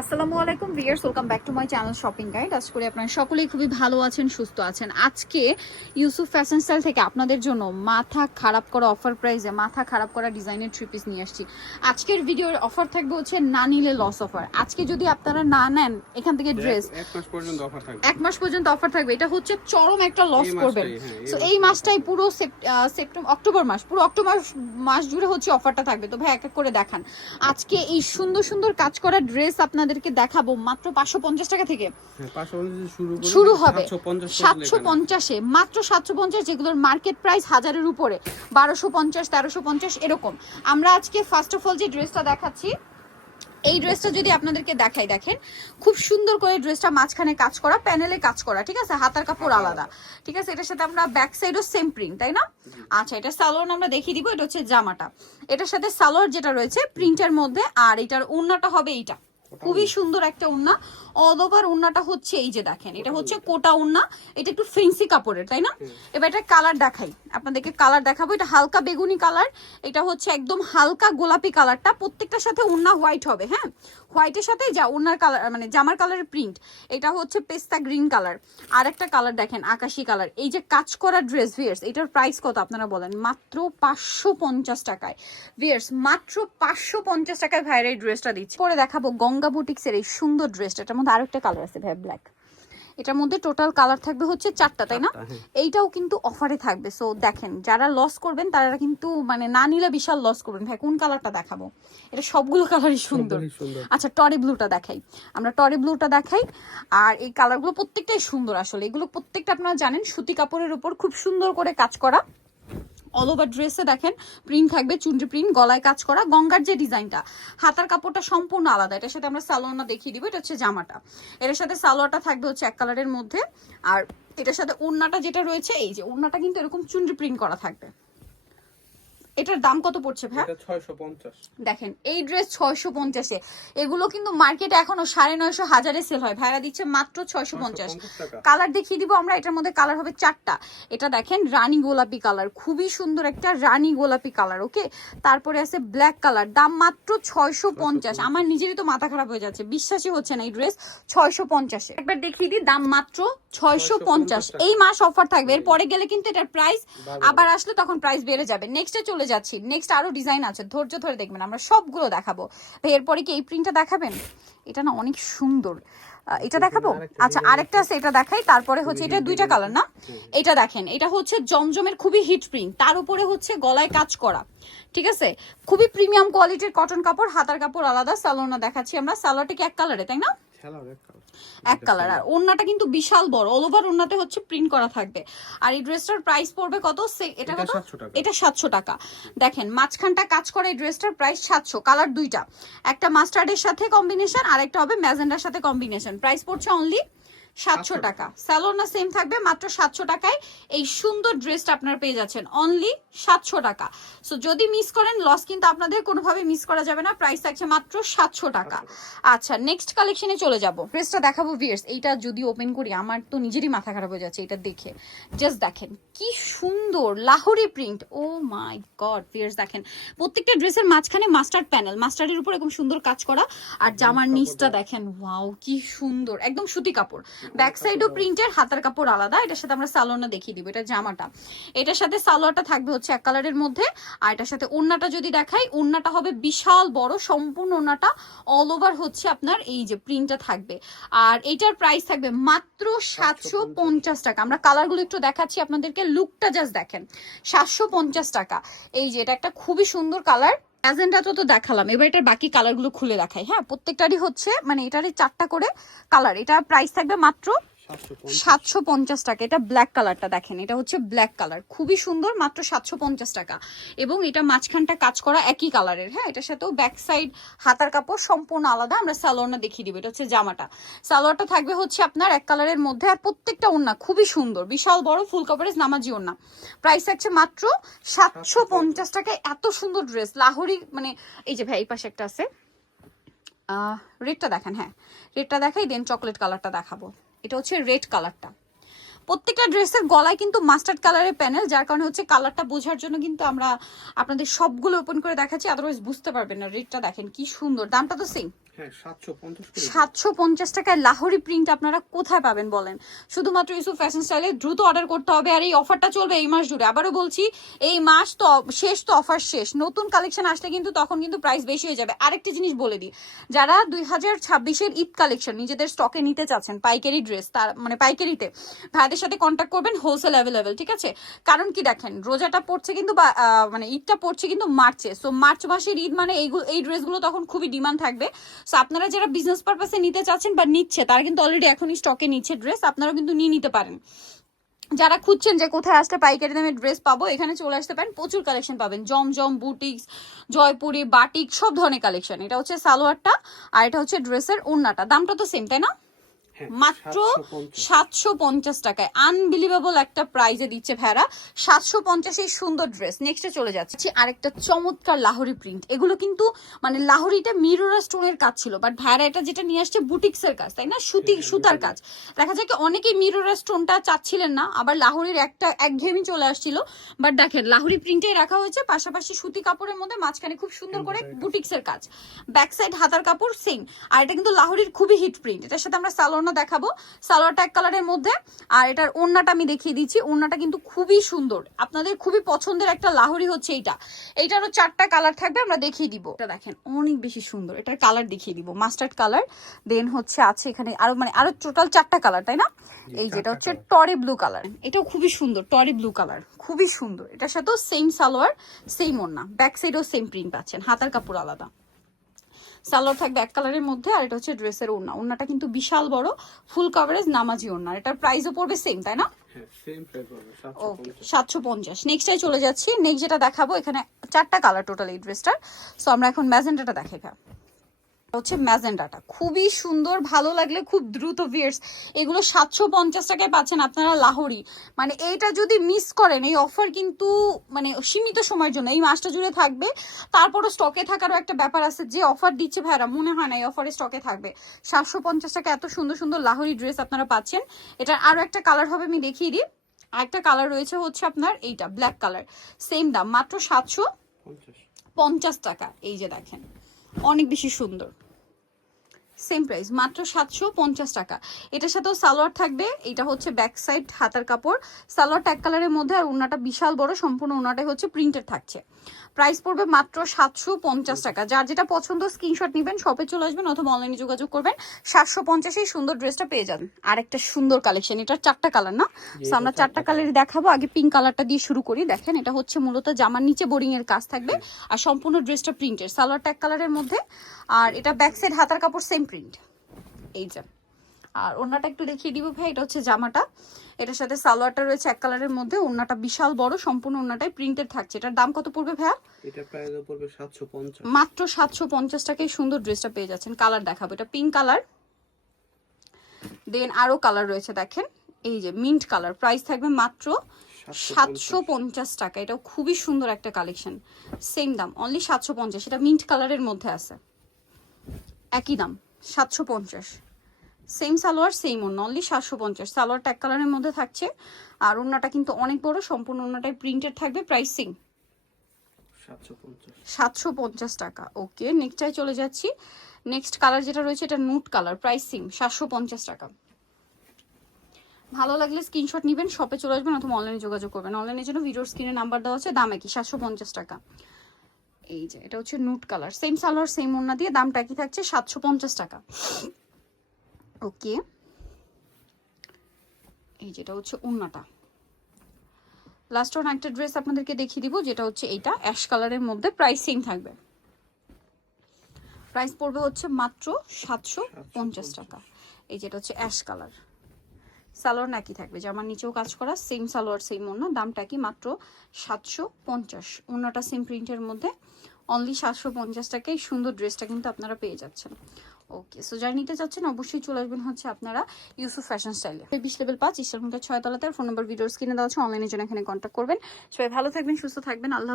আসসালামু আলাইকুম viewers welcome back to my channel shopping guide. আজ করে আপনারা সকলেই খুবই ভালো আছেন সুস্থ আছেন। আজকে ইউসুফ ফ্যাশন স্টাইল থেকে আপনাদের জন্য মাথা খারাপ করা অফার প্রাইসে মাথা খারাপ করা ডিজাইনের থ্রি পিস নিয়ে আসছি। আজকের ভিডিওর অফার থাকবে হচ্ছে না নিলে লস অফার আজকে যদি আপনারা না নেন এখান থেকে ড্রেস এক মাস পর্যন্ত অফার থাকবে। এটা হচ্ছে চরম একটা লস করবেন। হ্যাঁ, এই সো এই মাসটাই। পুরো সেপ্টেম্বর অক্টোবর মাস পুরো অক্টোবর মাস জুড়ে হচ্ছে অফারটা থাকবে। তো ভাই এক এক করে দেখান। আজকে এই সুন্দর সুন্দর কাজ করা ড্রেস আপনাদেরকে দেখাবো মাত্র পাঁচশো পঞ্চাশ টাকা থেকে। হ্যাঁ, শুরু হবে সাতশো পঞ্চাশে মাত্র সাতশো পঞ্চাশ যেগুলোর মার্কেট প্রাইস হাজারের উপরে বারোশো পঞ্চাশ তেরোশো পঞ্চাশ এরকম। আমরা আজকে ফার্স্ট অফ অল যে ড্রেসটা দেখাচ্ছি এই ড্রেসটা যদি আপনাদেরকে দেখাই দেখেন খুব সুন্দর করে ড্রেসটা মাঝখানে কাজ করা প্যানেলে কাজ করা ঠিক আছে? হাতার কাপড় আলাদা। ঠিক আছে? এটার সাথে আমরা ব্যাক সাইডও সেম প্রিন্ট তাই না? আচ্ছা এটা সালোয়ার আমরা দেখিয়ে দিব এটা হচ্ছে জামাটা। এটার সাথে সালোয়ার যেটা রয়েছে প্রিন্টের মধ্যে আর এটার ওড়নাটা হবে এইটা। খুবই সুন্দর একটা ওড়না অল ওভার ওড়নাটা হচ্ছে এই যে দেখেন এটা হচ্ছে কোটা ওড়না এটা একটু ফেন্সি কাপড়ের তাই না? এবার এটা কালার দেখাই আপনাদেরকে কালার দেখাবো। এটা হালকা বেগুনি কালার এটা হচ্ছে একদম হালকা গোলাপি কালারটা প্রত্যেকটার সাথে ওড়না হোয়াইট হবে হ্যাঁ? হোয়াইটের সাথে যা ওড়নার কালার মানে জামার কালারের প্রিন্ট এটা হচ্ছে পেস্তা গ্রিন কালার আর একটা কালার দেখেন আকাশি কালার এই যে কাজ করা ড্রেস ভিয়ার্স এটার প্রাইস কত আপনারা বলেন? মাত্র পাঁচশো পঞ্চাশ টাকায়। ভিয়ার্স মাত্র পাঁচশো পঞ্চাশ টাকায় ভাইয়ের এই ড্রেসটা দিচ্ছি। পরে দেখাবো গঙ্গা বুটিক্সের এই সুন্দর ড্রেসটা এটার মধ্যে আরেকটা কালার আছে ভাই ব্ল্যাক এটার মধ্যে টোটাল কালার থাকবে হচ্ছে চারটা তাই না? হ্যাঁ। এইটাও কিন্তু অফারে থাকবে। সো দেখেন যারা লস করবেন তারা কিন্তু মানে না নিলে বিশাল লস করবেন। ভাই কোন কালারটা দেখাবো? এটা সবগুলো কালারই সুন্দর। সুন্দর। আচ্ছা টরি ব্লুটা দেখাই। আমরা টরি ব্লুটা দেখাই। আর এই কালারগুলো প্রত্যেকটাই সুন্দর আসলে। এগুলো প্রত্যেকটা আপনারা জানেন সুতি কাপড়ের উপর খুব সুন্দর করে কাজ করা। অল ওভার ড্রেসে দেখেন প্রিন্ট থাকবে, চুনরি প্রিন্ট গলায় কাজ করা, গঙ্গার যে ডিজাইনটা, হাতার কাপড়টা সম্পূর্ণ আলাদা। এটার সাথে আমরা সালোয়ারটা দেখিয়ে দিব, এটা হচ্ছে জামাটা। এটার সাথে সালোয়ারটা থাকবে হচ্ছে এক কালারের মধ্যে, আর এটার সাথে ওড়নাটা যেটা রয়েছে, এই যে ওড়নাটা কিন্তু এরকম চুনরি প্রিন্ট করা থাকবে। এটার দাম কত পড়ছে ভাই এটা 650 দেখেন এই ড্রেস ছয়শো পঞ্চাশে। এগুলো কিন্তু মার্কেটে এখনও সাড়ে নয়শো হাজারে সেল হয়। ভাইরা দিচ্ছে মাত্র ছয়শো পঞ্চাশ। কালার দেখিয়ে দিব আমরা এটার মধ্যে কালার হবে চারটা। এটা দেখেন রানী গোলাপি কালার খুবই সুন্দর একটা রানী গোলাপি কালার ওকে তারপরে আছে ব্ল্যাক কালার দাম মাত্র ছয়শো পঞ্চাশ। আমার নিজেরই তো মাথা খারাপ হয়ে যাচ্ছে। বিশ্বাসই হচ্ছে না এই ড্রেস ছয়শো পঞ্চাশে। একবার দেখিয়ে দিই দাম মাত্র ছয়শো পঞ্চাশ। এই মাস অফার থাকবে। এরপরে গেলে কিন্তু এটার প্রাইস আবার আসলে তখন প্রাইস বেড়ে যাবে। নেক্সটে চলে যাচ্ছি। নেক্সট আরও ডিজাইন আছে ধৈর্য ধরে দেখবেন আমরা সবগুলো দেখাবো। তো এরপরে কি এই প্রিন্টটা দেখাবেন? এটা না অনেক সুন্দর। এটা দেখাবো? আচ্ছা আরেকটা আছে এটা দেখাই তারপরে হচ্ছে এটা দুইটা কালার না? এটা দেখেন এটা হচ্ছে জমজমের খুবই হিট প্রিন্ট তার উপরে হচ্ছে গলায় কাজ করা ঠিক আছে? খুবই প্রিমিয়াম কোয়ালিটির কটন কাপড় হাতার কাপড় আলাদা সালোনা দেখাচ্ছি আমরা সালোয়ারটা কি এক কালারে তাই না? এক কালার। আর ওড়নাটা কিন্তু বিশাল বড়। অল ওভার ওড়নাতে হচ্ছে প্রিন্ট করা থাকবে। আর এই ড্রেসটার প্রাইস পড়বে কত? এটা কত? এটা সাতশো টাকা। দেখেন মাঝখানটা কাজ করে এই ড্রেসটার প্রাইস সাতশো। কালার দুইটা। একটা মাস্টার্ডের সাথে কম্বিনেশন আর একটা হবে ম্যাজেন্ডার সাথে কম্বিনেশন প্রাইস পড়ছে অনলি সাতশো 700 টাকা। স্যালোনা সেম থাকবে মাত্র সাতশো টাকায়। এই সুন্দর ড্রেসটা আপনারা পেয়ে যাচ্ছেন। অনলি সাতশো টাকা। সো যদি মিস করেন লস কিন্তু আপনাদের কোনোভাবে মিস করা যাবে না। প্রাইস থাকছে মাত্র সাতশো টাকা। আচ্ছা। নেক্সট কালেকশনে চলে যাব। ড্রেসটা দেখাবো ভিয়ার্স এইটা যদি ওপেন করি আমার তো নিজেরই মাথা খারাপ হয়ে যাচ্ছে এটা দেখে। জাস্ট দেখেন কি সুন্দর Lahori print oh my god viewers দেখেন। প্রত্যেকটা ড্রেসের মাঝখানে মাস্টার্ড প্যানেল মাস্টার্ডের উপর এরকম সুন্দর কাজ করা। আর জামার নিচটা দেখেন ওয়াও কি সুন্দর। একদম সুতি কাপড়। ব্যাক সাইডও প্রিন্টের হাতার কাপড় আলাদা। এটার সাথে আমরা সালোয়ারটা দেখিয়ে দিব, এটা জামাটা। এটার সাথে সালোয়ারটা থাকবে হচ্ছে এক কালারের মধ্যে। আর এটার সাথে ওড়নাটা যদি দেখাই, ওড়নাটা হবে বিশাল বড়, সম্পূর্ণ ওড়নাটা অল ওভার হচ্ছে আপনার এই যে প্রিন্টটা থাকবে। আর এটার প্রাইস থাকবে মাত্র সাতশো পঞ্চাশ টাকা। আমরা কালারগুলো একটু দেখাচ্ছি আপনাদেরকে লুকটা জাস্ট দেখেন। সাতশো পঞ্চাশ টাকা। এই যে, এটা একটা খুবই সুন্দর কালার অ্যাজেন্ডা তো তো দেখালাম। এবার এটার বাকি কালারগুলো খুলে দেখাই হ্যাঁ? প্রত্যেকটারই হচ্ছে মানে এটারই চারটা করে কালার এটা প্রাইস থাকবে মাত্র 750 সাতশো পঞ্চাশ। টাকা। এটা ব্ল্যাক কালারটা দেখেন, এটা হচ্ছে ব্ল্যাক কালার খুবই সুন্দর, মাত্র সাতশো পঞ্চাশ টাকা। এবং এটা মাঝখানটা কাজ করা একই কালারের হ্যাঁ? এটার সাথেও ব্যাক সাইড হাতার কাপড় সম্পূর্ণ আলাদা, আমরা সালোয়ারটা দেখিয়ে দিব। এটা হচ্ছে জামাটা। সালোয়ারটা থাকবে হচ্ছে আপনার এক কালারের মধ্যে আর প্রত্যেকটা ওড়না খুবই সুন্দর। বিশাল বড় ফুল কাপড়ের নামাজি ওড়না। প্রাইস থাকছে মাত্র সাতশো পঞ্চাশ টাকায় এত সুন্দর ড্রেস লাহোরি মানে এই যে ভাই পাশে একটা আছে। রেডটা দেখেন হ্যাঁ। রেডটা দেখাই দেন চকলেট কালারটা দেখাবো। এটা হচ্ছে রেড কালারটা। প্রত্যেকটা ড্রেসের গলায় কিন্তু মাস্টার্ড কালারের প্যানেল, যার কারণে হচ্ছে কালারটা বোঝার জন্য কিন্তু আমরা আপনাদের সবগুলো ওপেন করে দেখাচ্ছি আদারওয়াইজ বুঝতে পারবেন না। রেডটা দেখেন কি সুন্দর, দামটা তো সেম করে সাতশো পঞ্চাশ টাকায় লাহোরি প্রিন্ট আপনারা কোথায় পাবেন বলেন? শুধুমাত্র ইউসুফ ফ্যাশন স্টাইলে দ্রুত অর্ডার করতে হবে আর এই অফারটা চলবে এই মাস জুড়ে। আবারও বলছি, এই মাস তো শেষ তো অফার শেষ। নতুন কালেকশন আসলে কিন্তু তখন কিন্তু প্রাইস বেশি হয়ে যাবে। আরেকটা জিনিস বলে দিই, যারা দুই হাজার ছাব্বিশের ঈদ কালেকশন নিজেদের স্টকে নিতে চাচ্ছেন পাইকারি ড্রেস তার মানে পাইকারিতে, ভাইদের সাথে কন্ট্যাক্ট করবেন হোলসেল অ্যাভেলেবেল ঠিক আছে? কারণ কি দেখেন, রোজাটা পড়ছে কিন্তু মানে ঈদটা পড়ছে কিন্তু মার্চে। সো মার্চ মাসের ঈদ মানে এইগুলো এই ড্রেসগুলো তখন খুবই ডিমান্ড থাকবে। সো আপনারা যারা বিজনেস পারপাসে নিতে চাচ্ছেন বা নিচ্ছে, তারা কিন্তু অলরেডি এখনই স্টকে নিচ্ছে ড্রেস আপনারা কিন্তু নিয়ে নিতে পারেন। যারা খুঁজছেন যে কোথায় আসলে পাইকারি দামে ড্রেস পাবো, এখানে চলে আসতে পারেন, প্রচুর কালেকশন পাবেন। জমজম, বুটিক্স, জয়পুরি, বাটিক, সব ধরনের কালেকশন এটা হচ্ছে সালোয়ারটা, আর এটা হচ্ছে ড্রেসের ওড়নাটা। দামটা তো সেম তাই না? মাত্র সাতশো পঞ্চাশ। টাকায়। আনবিলিভেবল একটা প্রাইজে দিচ্ছে ভেড়া। সাতশো পঞ্চাশ এই সুন্দর ড্রেস নেক্সটে চলে যাচ্ছে। আরেকটা চমৎকার লাহোরি প্রিন্ট এগুলো কিন্তু মানে লাহোরিটা মিরোরা স্টোনের কাজ ছিল বাট ভেড়া এটা যেটা নিয়ে আসছে বুটিক্সের কাজ তাই না? সুতি সুতার কাজ। দেখা যায় কি অনেকেই মিরোরা স্টোনটা চাচ্ছিলেন না আবার লাহোরির একটা একঘেয়েমি চলে আসছিল। বাট দেখেন লাহোরি প্রিন্টে রাখা হয়েছে পাশাপাশি সুতি কাপড়ের মধ্যে মাঝখানে খুব সুন্দর করে বুটিক্সের কাজ। ব্যাক সাইড হাতার কাপড় সেম আর এটা কিন্তু লাহোরির খুবই হিট প্রিন্ট এটার সাথে আমরা সালোয়ারটা দেখাবো সালোয়ারটা এক কালারের মধ্যে। আর এটার ওড়নাটা আমি দেখিয়ে দিচ্ছি ওড়নাটা কিন্তু খুবই সুন্দর। আপনাদের খুবই পছন্দের একটা লাহোরি হচ্ছে এইটা। এইটারও চারটা কালার থাকবে আমরা দেখিয়ে দিব। এটা দেখেন অনেক বেশি সুন্দর। এটার কালার দেখিয়ে দিব মাস্টার্ড কালার দেন হচ্ছে আছে এখানে আরও মানে আরও টোটাল চারটা কালার তাই না? এই যেটা হচ্ছে টরে ব্লু কালার এটাও খুবই সুন্দর টরে ব্লু কালার খুবই সুন্দর। এটার সাথেও সেম সালোয়ার সেম ওড়না। ব্যাক সাইডেও সেম প্রিন্ট পাচ্ছেন হাতার কাপড় আলাদা। সালোয়ার থাকবে এক কালারের মধ্যে আর এটা হচ্ছে ড্রেসের ওড়না। ওড়নাটা কিন্তু বিশাল বড় ফুল কভারেজ নামাজি ওড়না। এটার প্রাইসও পড়বে সেম তাই না? হ্যাঁ ওকে পঞ্চাশ। সাতশো পঞ্চাশ। নেক্সটাই চলে যাচ্ছি। নেক্সট যেটা দেখাবো এখানে চারটা কালার টোটাল এই ড্রেসটার সো আমরা এখন ম্যাজেন্টাটা দেখে ভ্যা হচ্ছে ম্যাজেন্ডাটা। খুবই সুন্দর, ভালো লাগলে খুব দ্রুত ভিয়ার্স এগুলো সাতশো পঞ্চাশ টাকায় পাচ্ছেন আপনারা লাহোরি। মানে এইটা যদি মিস করেন, এই অফার কিন্তু মানে সীমিত সময়ের জন্য, এই মাসটা জুড়ে থাকবে। তারপরও স্টকে থাকারও একটা ব্যাপার আছে, যে অফার দিচ্ছে ভাইরা মনে হয় না এই অফারে স্টকে থাকবে। সাতশো পঞ্চাশ টাকা এত সুন্দর সুন্দর লাহোরি ড্রেস আপনারা পাচ্ছেন। এটার আরও একটা কালার হবে, আমি দেখিয়ে দিই। আরেকটা কালার রয়েছে হচ্ছে আপনার এইটা ব্ল্যাক কালার সেম দাম, মাত্র সাতশো পঞ্চাশ পঞ্চাশ টাকা। এই যে দেখেন, অনেক বেশি সুন্দর। সেম প্রাইস মাত্র সাতশো পঞ্চাশ টাকা। এটার সাথেও সালোয়ার থাকবে এটা হচ্ছে ব্যাক সাইড হাতার কাপড়। সালোয়ার ট্যাগ কালারের মধ্যে আর ওনাটা বিশাল বড় সম্পূর্ণ ওনাটাই হচ্ছে প্রিন্টেড থাকছে। প্রাইস পড়বে মাত্র সাতশো পঞ্চাশ টাকা। যার যেটা পছন্দ স্ক্রিনশট নেবেন শপে চলে আসবেন অথবা অনলাইনে যোগাযোগ করবেন। সাতশো পঞ্চাশেই সুন্দর ড্রেসটা পেয়ে যান আর একটা সুন্দর কালেকশন এটার চারটা কালার না? আমরা চারটা কালারই দেখাবো। আগে পিঙ্ক কালারটা দিয়ে শুরু করি। দেখেন এটা হচ্ছে মূলত জামার নিচে বোরিং এর কাজ থাকবে। আর সম্পূর্ণ ড্রেসটা প্রিন্টের সালোয়ার ট্যাগ কালারের মধ্যে। আর এটা ব্যাক সাইড হাতার কাপড় সেম প্রিন্ট এই যে। আর ওড়নাটা একটু দেখিয়ে দিব ভাই এটা হচ্ছে জামাটা। এটার সাথে সালোয়ারটা রয়েছে এক কালারের মধ্যে। ওড়নাটা বিশাল বড় সম্পূর্ণ ওড়নাটাই প্রিন্টেড থাকছে। এটার দাম কত পড়বে ভাইয়া? এটা প্রাইস পড়বে সাতশো পঞ্চাশ। মাত্র সাতশো পঞ্চাশ টাকায় সুন্দর ড্রেসটা পেয়ে যাচ্ছেন। কালার দেখাবো। এটা পিঙ্ক কালার দেন আরও কালার রয়েছে দেখেন। এই যে মিন্ট কালার প্রাইস থাকবে মাত্র সাতশো পঞ্চাশ টাকা। এটাও খুবই সুন্দর একটা কালেকশন সেম দাম অনলি সাতশো পঞ্চাশ। এটা মিন্ট কালারের মধ্যে আছে। একই দাম। সাতশো পঞ্চাশ। সেম সালোয়ার সেম অন্য অনলি সাতশো পঞ্চাশ। সালোয়ারটা এক কালারের মধ্যে থাকছে। আর ওড়নাটা কিন্তু অনেক বড় সম্পূর্ণ ওড়নাটাই প্রিন্টেড থাকবে প্রাইসিং সাতশো পঞ্চাশ। সাতশো পঞ্চাশ টাকা। ওকে নেক্সটাই চলে যাচ্ছি। নেক্সট কালার যেটা রয়েছে এটা নুট কালার প্রাইস সিম সাতশো পঞ্চাশ টাকা। ভালো লাগলে স্ক্রিনশট নেবেন শপে চলে আসবেন অথবা অনলাইনে যোগাযোগ করবেন। অনলাইনের জন্য ভিডিওর স্ক্রিনে নাম্বার দেওয়া আছে দাম একই সাতশো পঞ্চাশ টাকা। এই যে, এটা হচ্ছে nude colour same salwar same ওড়না দিয়ে দামটা একই থাকছে সাতশো পঞ্চাশ টাকা। ওকে। এই যেটা হচ্ছে ওড়নাটা। লাস্ট ওয়ান একটা ড্রেস আপনাদেরকে দেখিয়ে দিব, যেটা হচ্ছে এইটা। অ্যাশ কালারের মধ্যে প্রাইস সেম থাকবে। প্রাইস পড়বে হচ্ছে মাত্র সাতশো পঞ্চাশ টাকা। এই যেটা হচ্ছে অ্যাশ কালার সালোয়ার নাকি থাকবে? জামার নিচেও কাজ করা সেম সালোয়ার সেম অন্য দামটা কি মাত্র সাতশো পঞ্চাশ। অন্যটা সেম প্রিন্টের মধ্যে। অনলি সাতশো পঞ্চাশ টাকায় সুন্দর ড্রেসটা কিন্তু আপনারা পেয়ে যাচ্ছেন। ওকে সো যারা নিতে চাচ্ছেন অবশ্যই চলে আসবেন হচ্ছে আপনারা ইউসুফ ফ্যাশন স্টাইলে বিশ লেভেল পাঁচ ইস্টার ছয় তলাতে ফোন নম্বর ভিডিওস কিনে দেওয়া আছে। অনলাইনের জন্য এখানে কন্ট্যাক্ট করবেন। সবাই ভালো থাকবেন, সুস্থ থাকবেন। আল্লাহ